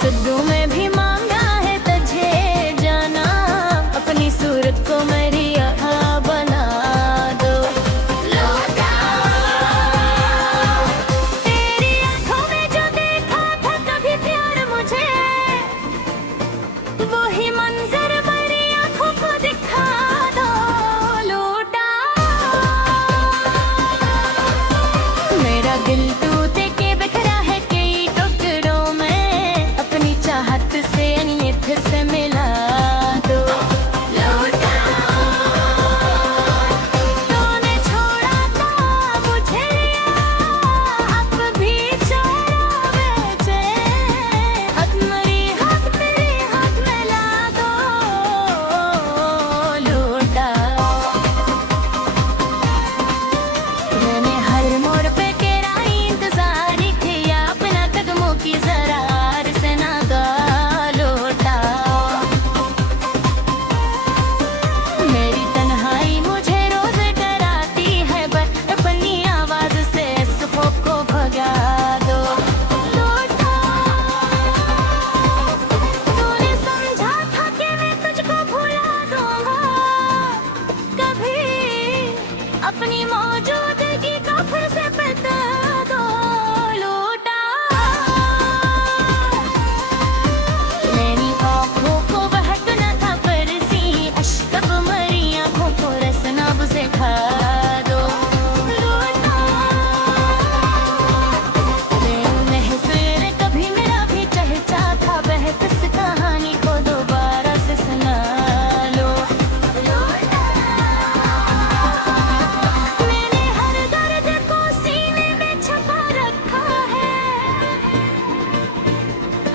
सिद्धू में भी मांगा है तुझे जाना, अपनी सूरत को मेरी यहाँ बना दो। लौटा तेरी आंखों में जो देखा था कभी प्यार मुझे, वही मंजर मेरी आंखों को दिखा दो। लौटा मेरा दिल टूटे के बिखरा है कई टुकड़ों में, अपनी चाहत से ये फिर से मिला दो। लौटा तूने छोड़ा था मुझे अब भी छोड़ा बेचैन, हाथ मेरे हाथ में ला दो। लौटा मैंने हर मोड़ पे तेरा इंतजार किया, अपना कदमों की जरार से ना गा। लौटा मेरी तन्हाई मुझे रोज डराती है, बस अपनी आवाज से इस खौफ को भगा दो। लौटा तूने समझा था कि मैं तुझको भुला दूंगा, कभी अपनी मौजूदगी का फिर से बता दो। लौटा मेरी आँखों को बहकना था बरसी अश्क, अब मरी आँखों को रसना बुझे खा दो। लौटा महसूर कभी मेरा भी चहचा था, बहक इस कहानी को दोबारा से सुना लो। लौटा मैंने हर दर्द को सीने में छुपा रखा है,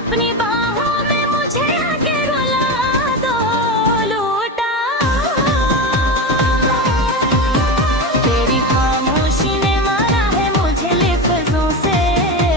अपनी बाहों में मुझे आके रुला दो। लौटा तेरी खामोशी ने मारा है मुझे लफ्जों से,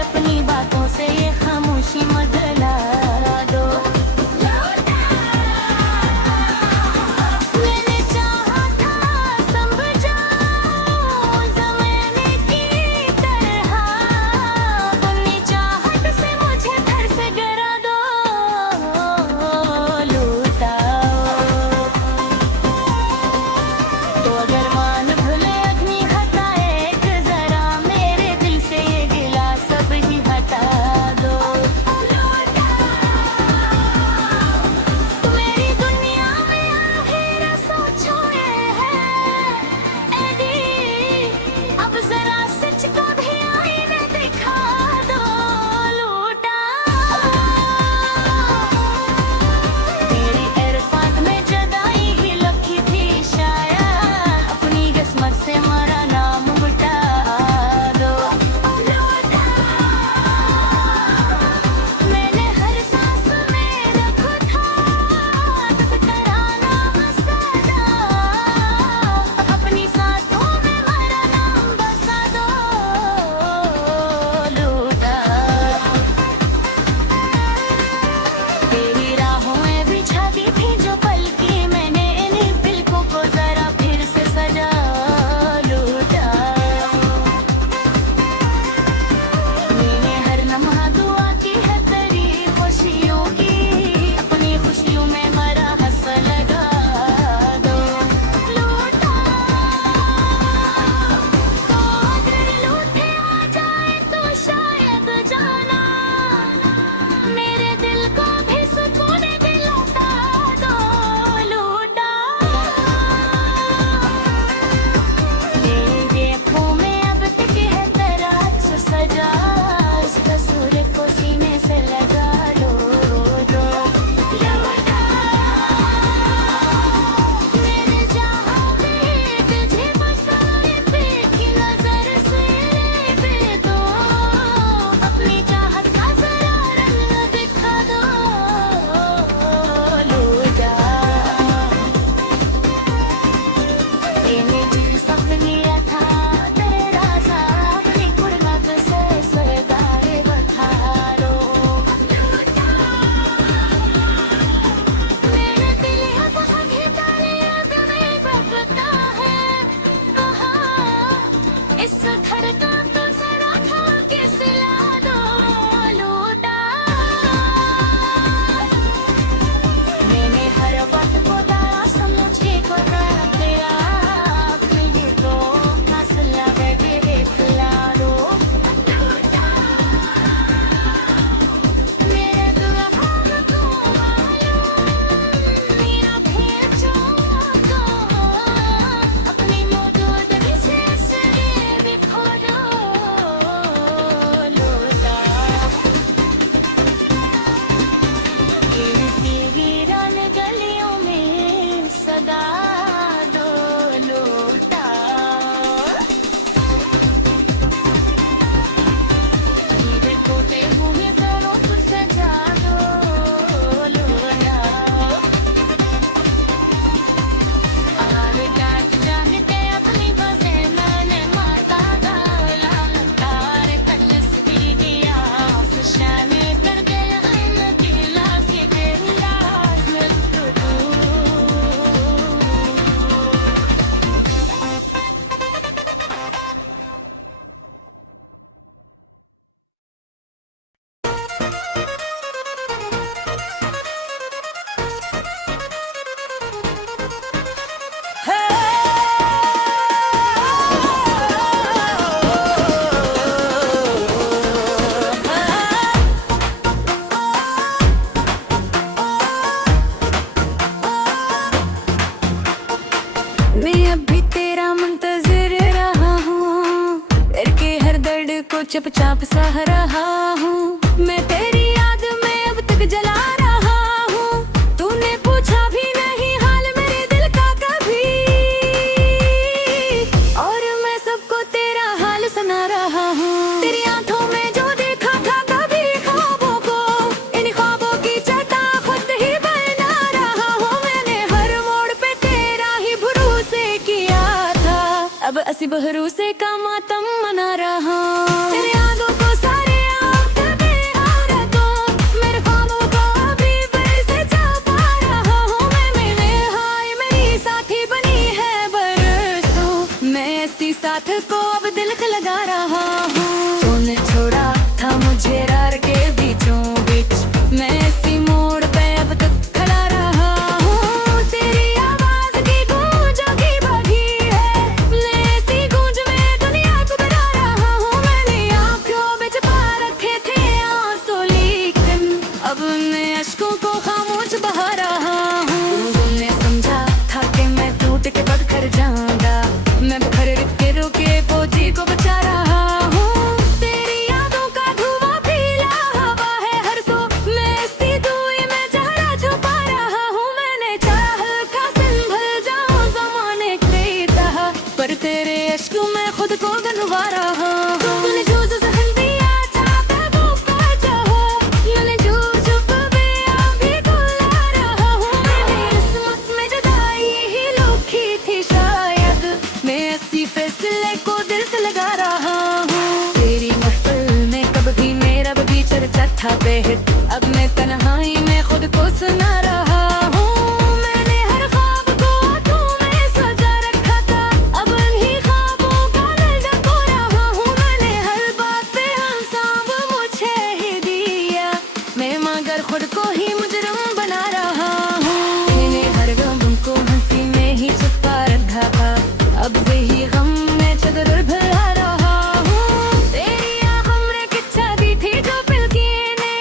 अपनी बातों से ये खामोशी बदला दो। लौटा मैंने चाहा था समझा ज़माने की तरह, अपनी चाहत से मुझे फिर से गिरा दो। चुपचाप सह रहा हूँ। मैं तेरी याद में अब तक जला रहा हूँ। तूने पूछा भी नहीं हाल मेरे दिल का कभी, और मैं सबको तेरा हाल सुना रहा हूँ। तेरी आंखों में जो देखा था कभी ख्वाबों को, इन ख्वाबों की चटा खुद ही बना रहा हूँ। मैंने हर मोड़ पे तेरा ही भरोसे किया था, अब असी भरोसे का मातम मना रहा हूँ। तेरे आगों को सारे आप दे आ तो मेरे ख्वाबों को अभी फिर से छुपा रहा हूँ। मैं मेरे हाय मेरी साथी बनी है बरसों, मैं ऐसी साथ को अब दिल से लगा रहा हूँ। तूने छोड़ा था मुझे रार के बीचों बीच, मैं ऐसी मोड़ पे अब तक खड़ा रहा हूँ। तेरी आवाज की गूंजों की बढ़ी है, मैं ऐसी गूंज में दुनिया को बना रहा हूँ। मैंने आँखों में छुपा रखे थे आंसू, लेकिन अब मैं अश्कों को खामोश बहा रहा हूँ। तुमने समझा था कि मैं टूट के बिखर जाऊंगा, मैं बिखर के रुके फौजी को बचा रहा हूँ। तेरी यादों का धुआं फैला हवा है हर सो, मैं ऐसी दूरी में जहरा छुपा रहा हूँ। मैंने चाह था संभल जाऊं ज़माने की तरह, पर तेरे अश्कों में खुद को गंवा रहा हूँ। तूने जो जहन दिया चाहता वो पा चाहो, मैंने जो चुप भी अभी बुला रहा हूँ। मेरी किस्मत में जुदाई ही लिखी थी शायद, मैं ऐसी फैसले को दिल से लगा रहा हूँ। तेरी महफिल में कब भी मेरा भी चर्चा था बेहद, अब मैं तन्हाई में खुद को सुना रहा हूँ। मैंने हर ख्वाब को आंखों में सजा रखा था, अब उन्हीं ख्वाबों का दिल ढको रहा हूँ। मैंने हर बात पे इंसाफ मुझे ही दिया, मैं मगर खुद को ही मुजरिम बना रहा हूँ। मैंने हर गम को हंसी में ही छुपा रखा था, अब वही गम में चदर भरा रहा हूँ। तेरी आँखों में किच्छा दी थी जो पिल किए ने,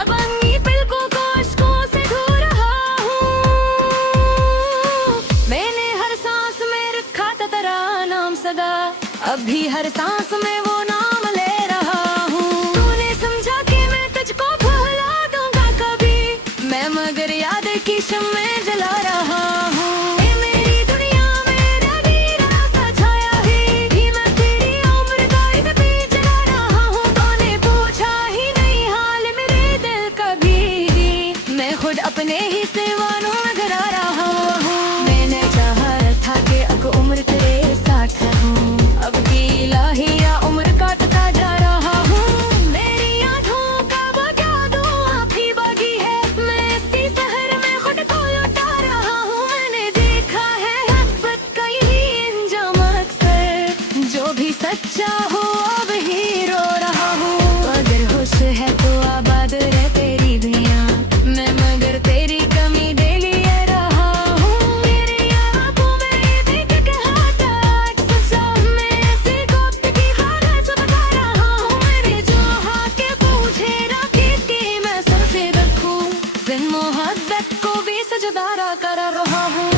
अब अन्नी पिलकों को अश्कों से धो रहा हूँ। मैंने हर सांस में रखा था तेरा नाम सदा, अब भी हर सांस में वो नाम ले रहा हूँ। तूने समझा कि मैं तुझको भुला दूंगा कभी, मैं मगर याद की शम्में जला रहा हूँ। ये मेरी दुनिया मेरा नीरा सा छाया ही, मैं तेरी उम्र का एक बीच जला रहा हूँ। तूने पूछा ही नहीं हाल मेरे दिल कभी, मैं खुद अपने ही सिवानों में घरा रहा हूँ। मैंने चाहा था कि अब उम्र तेरे साथ हूँ, अब की लाहिया उम्र काटता जा रहा हूँ। मेरी आँखों का बगा दो आप ही बागी है, मैं इसी शहर में खुद को लुटा रहा हूँ। मैंने देखा है मोहब्बत का यही अंजाम अक्सर, जो भी सच्चा हो अब ही रो रहा हूँ। अगर होश है तो आबाद रहे तेरी दुनिया, मैं मगर तेरी कमी दे लिए रहा हूँ। मेरी आँखों में ये देख के हाथ आग सजा, मैं ऐसी गुप्त की खाना से बता रहा हूँ। मेरे जो हाथ के पूछे रखे कि मैं सबसे रखूं, फिर मोहब्बत को भी सजदारा कर रहा हूँ।